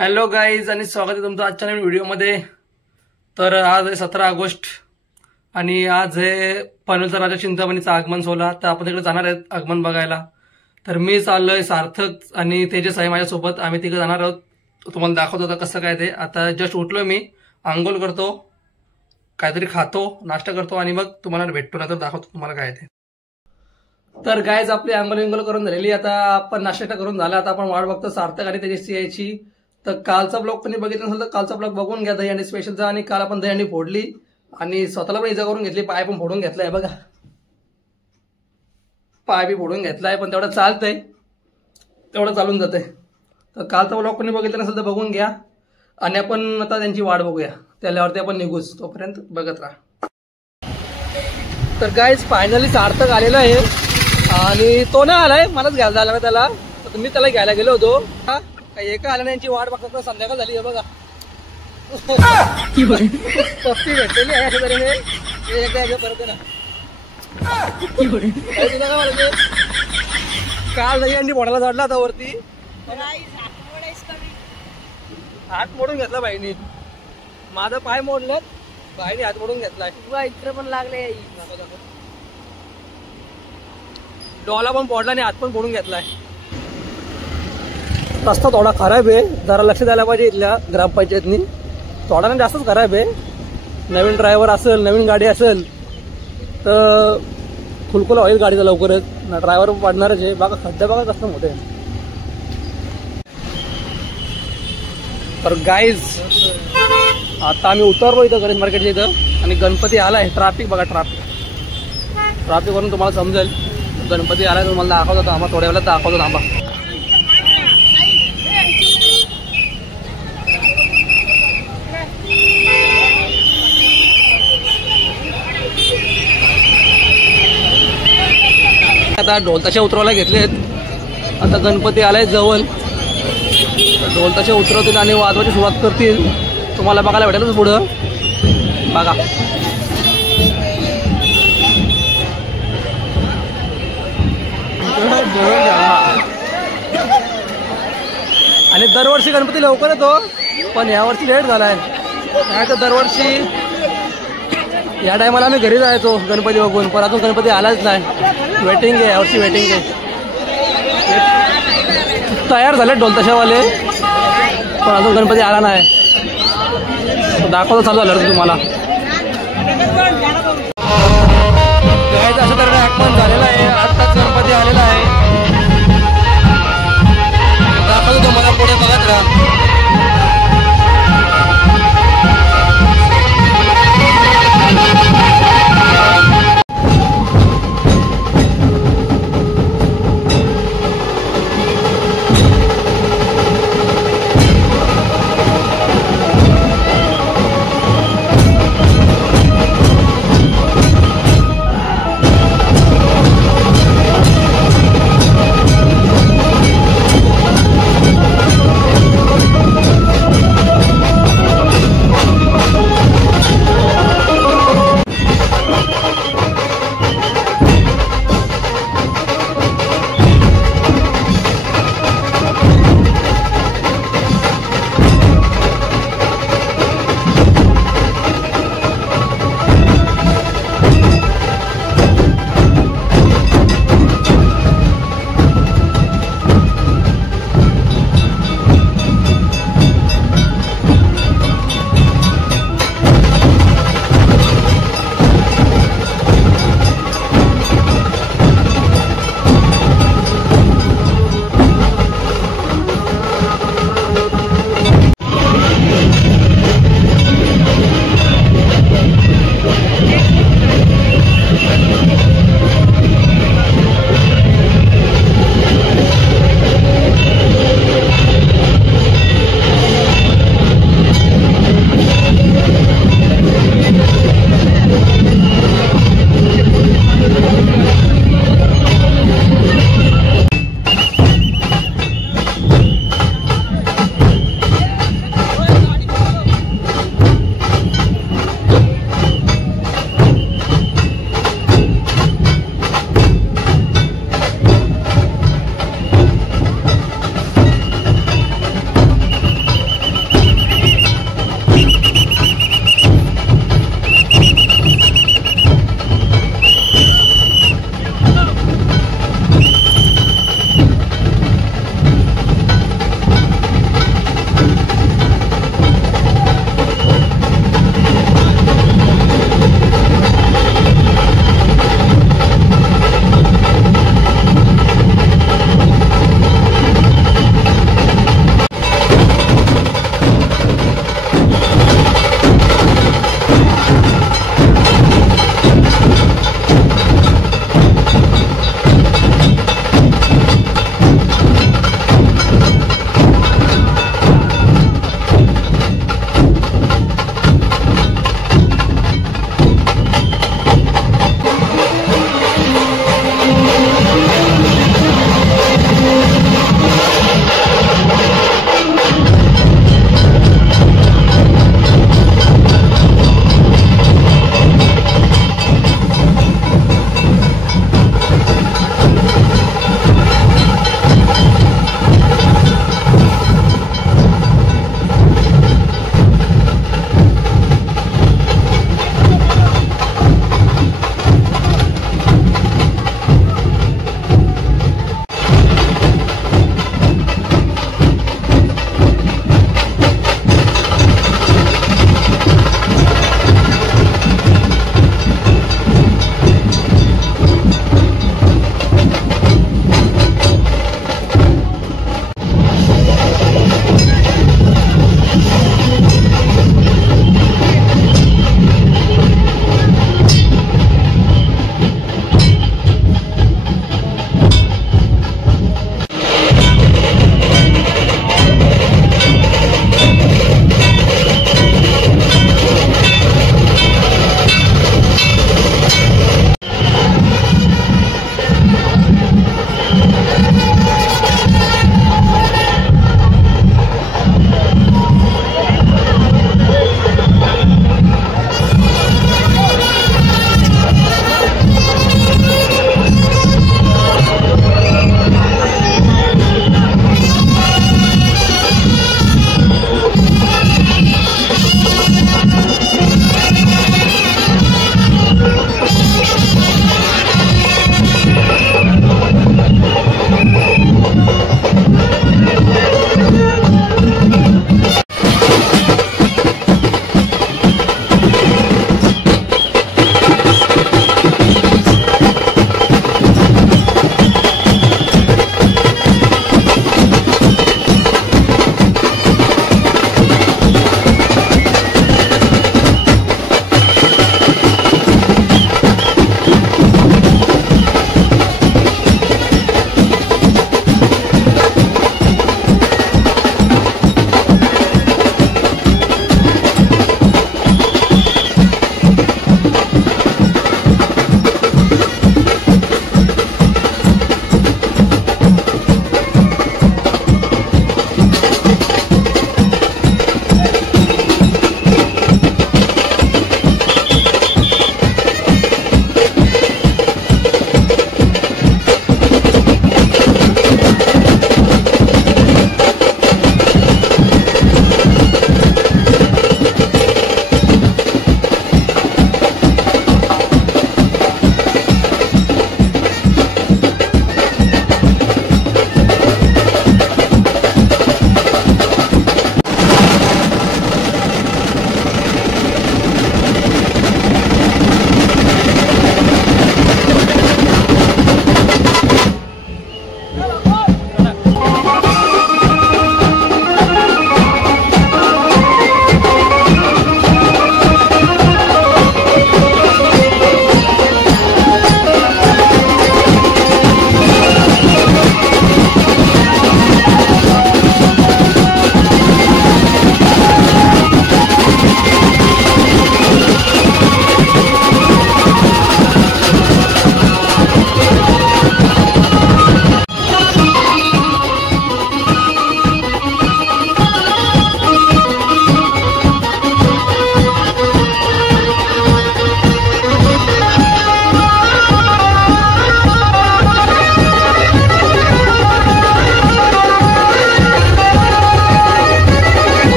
Hello guys आणि स्वागत आहे तुमचं आजच्या नवीन व्हिडिओमध्ये। तर आज आहे 17 ऑगस्ट आणि आज आहे पनवेलचा राजा चिंतामणीचा आगमन सोहळा। तर आपण तिकडे जाणार आहेत आगमन बघायला। तर मी चाललोय, सार्थक आणि तेजस आहे माझ्यासोबत। आम्ही तिकडे जाणार आहोत। तुम्हाला दाखवतो आता कसं काय ते। आता जस्ट उठलो मी, आंघोळ करतो, काहीतरी खातो, नाश्ता करतो आणि मग तुम्हाला भेटतो, नंतर दाखवतो तुम्हाला काय ते। तर गाईज आपली आंघोळ करून झालेली, आता आपण नाश्ता करून झाला। आता आपण वाट बघतो सार्थक आणि तेजसची यायची। तर कालचा ब्लॉग कोणी बघितला नसेल तर कालचा ब्लॉग बघून घ्या दहीहंडी स्पेशलचा। आणि काल आपण दहीहंडी फोडली आणि स्वतःला पण इजा करून घेतली, पाय पण फोडून घेतलाय बघा, पाय बी फोडून घेतलाय, पण तेवढं चालतंय, तेवढं चालून जातंय। तर कालचा ब्लॉग कोणी बघितला नसेल तर बघून घ्या आणि आपण आता त्यांची वाट बघूया, त्याल्यावरती आपण निघूच, तोपर्यंत बघत राहा। तर गाईज फायनली सार्थक आलेला आहे आणि तो नाही आलाय, मलाच घ्यायला झाला ना त्याला। तर मी त्याला घ्यायला गेलो होतो, एका आल्याने यांची वाट बघतात, संध्याकाळ झाली आहे बघा। पप्पी भेटलेली आहे असं तरी एकदा परत ना तुला काय म्हणते, काल नाही अंडी मोडायला चढला होता वरती, हात मोडून घेतला बाईनी, माझा पाय मोडलं, बाईने हात मोडून घेतलाय, इकडे पण लागले, डोला पण पडला आणि हात पण फोडून घेतलाय। रस्ता थोडा खराब आहे, जरा लक्ष द्यायला पाहिजे इथल्या ग्रामपंचायतनी, थोडा नाही जास्तच खराब आहे। नवीन ड्रायव्हर असेल, नवीन गाडी असेल तर खुलखुला होईल गाडीचा लवकरच, ड्रायव्हर वाढणारच आहे। बघा खड्डे बघा कसं मोठे। तर गाईज आता आम्ही उतरलो इथं गणेश मार्केटच्या इथं आणि गणपती आलाय। ट्रॅफिक बघा, ट्रॅफिक वरून तुम्हाला समजेल गणपती आलाय, तुम्हाला दाखवतो, थांबा थोड्या वेळात दाखवतो, थांबा। आता ढोलताशा उतरवायला घेतलेत, आता गणपती आलाय जवळ, ढोलताशा उतरवतील आणि वाजवायची सुरुवात करतील, तुम्हाला बघायला भेटेलच पुढं बघा। आणि दरवर्षी गणपती लवकर येतो, पण यावर्षी लेट झालाय, नाही तर दरवर्षी या टायमाला आम्ही घरी जायचो गणपती बघून, पण अजून गणपती आलाच नाही, वेटिंग आहे यावर्षी, वेटिंग आहे। तयार झाले ढोलताशावाले, पण अजून गणपती आला नाही, दाखवतो चालू झालं तुम्हाला। अशा तऱ्हेने आगमन झालेलं आहे, आत्ताच गणपती आलेला आहे, दाखवतो तुम्हाला, पुढे बघत राहा।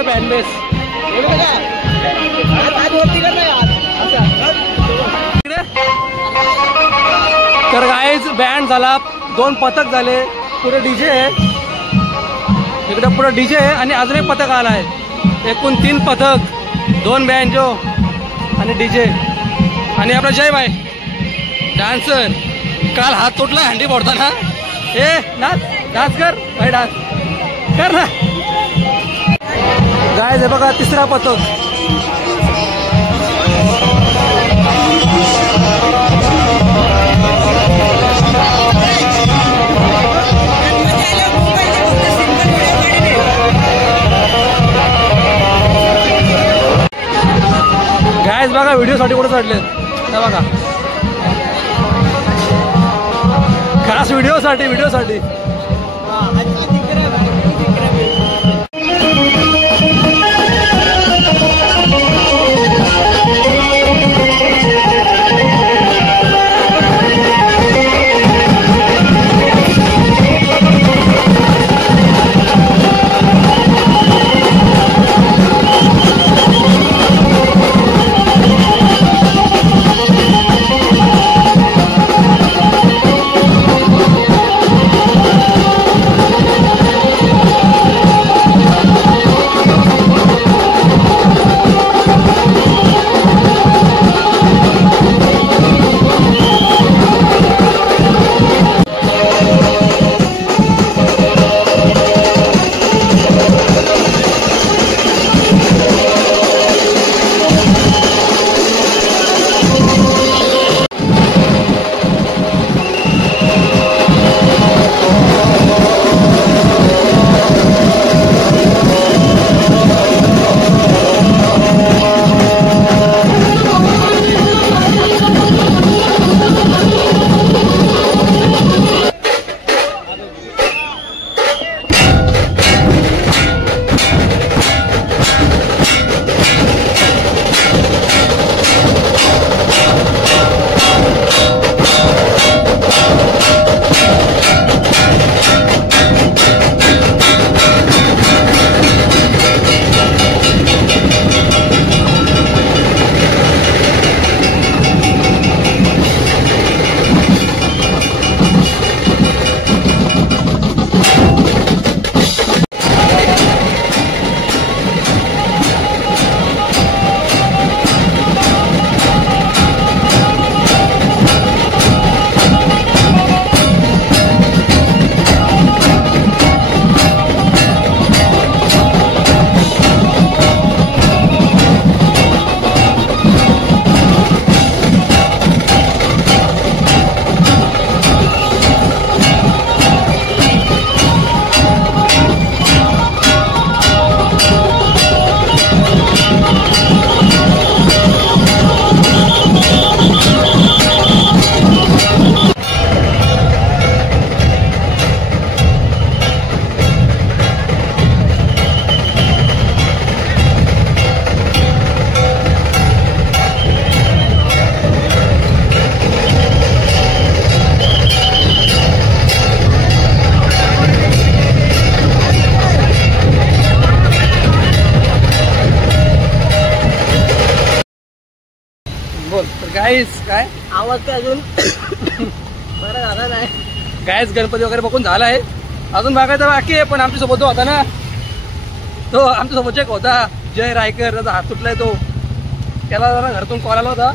पुढे फॅन बेस. तर गाईज बँड झाला, 2 पथक झाले, पुढे डीजे आहे, इकडे पुढे डीजे आहे आणि अजून एक पथक आला आहे. एकूण 3 पथक, 2 बँजो आणि डीजे. आणि आपला जय भाई डान्सर. काल हात तुटला हंडी फोडताना. नाच डान्स कर भाई, डान्स कर ना. गाईज हे बघा 3रा पथक. गाईज बघा व्हिडिओसाठी कुठे चढलेत बघा, खास व्हिडिओसाठी. गाईस काय आवाज काय अजून बरं झाला नाही. गाईस गणपती वगैरे बघून झाला आहे, अजून बघायचं बाकी आहे. पण आमच्या सोबत जो होता ना, तो आमच्या सोबत एक होता जय रायकर, त्याचा हात तुटलाय. तो त्याला जरा घरातून कॉल आला होता,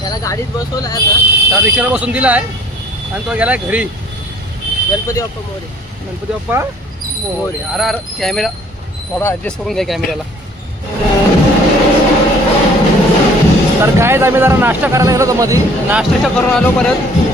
त्याला गाडीत बसवलं आहे आता, त्याला रिक्षाला बसून दिला आहे आणि तो गेलाय घरी. गणपती बाप्पा मोरे. गणपती बाप्पा मोरे. अरे कॅमेरा थोडा ऍडजस्ट करून घ्या कॅमेऱ्याला. तर काय आम्ही जरा नाश्ता करायला गेलो होतो मध्ये, नाश्ता करून आलो परत.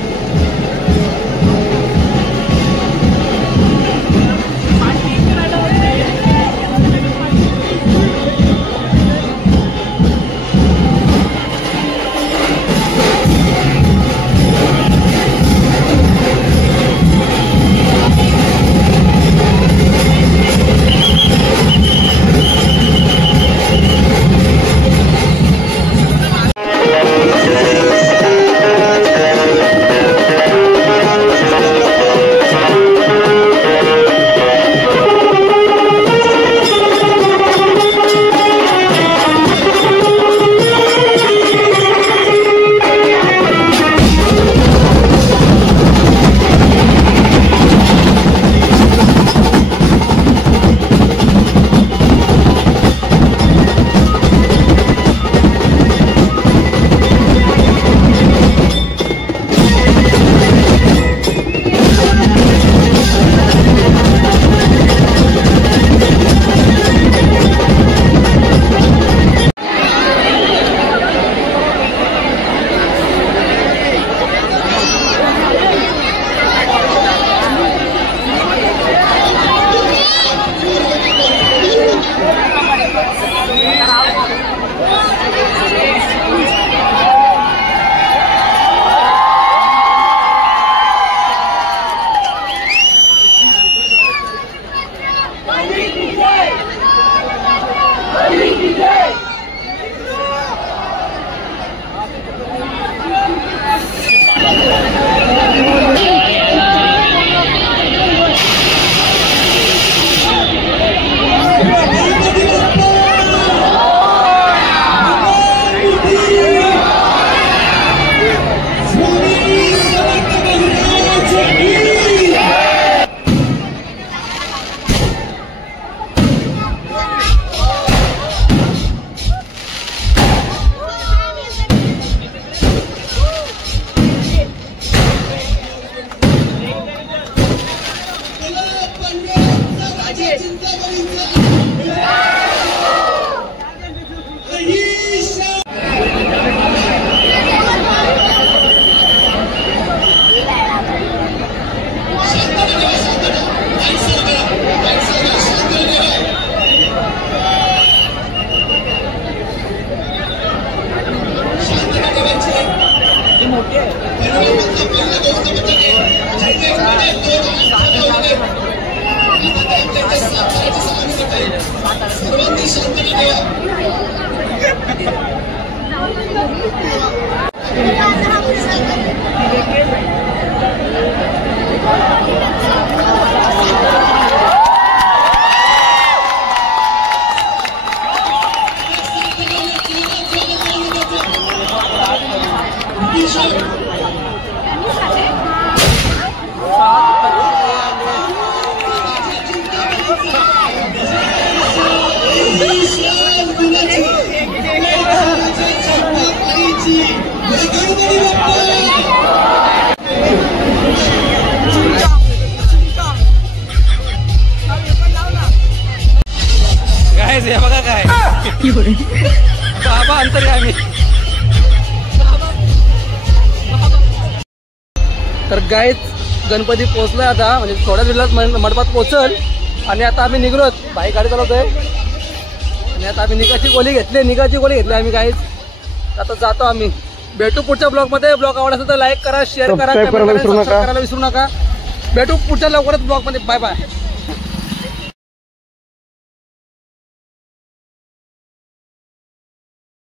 मोठी काय हे बघा काय बाबा अंतर्यामी. तर गाईच गणपती पोहोचलाय आता, म्हणजे थोड्या दिवसात मंडपात पोहोचल. आणि आता आम्ही निघलोत, बाईक गाडी चालवतोय. आणि आता आम्ही निघाची गोळी घेतली आम्ही गाईच. आता जातो आम्ही. भेटू पुढच्या ब्लॉगमध्ये. ब्लॉग आवडला असेल तर लाईक करा, शेअर करा, कमेंट करा, सबस्क्राईब करायला विसरू नका. भेटू पुढच्या लवकरच ब्लॉगमध्ये. Bye bye.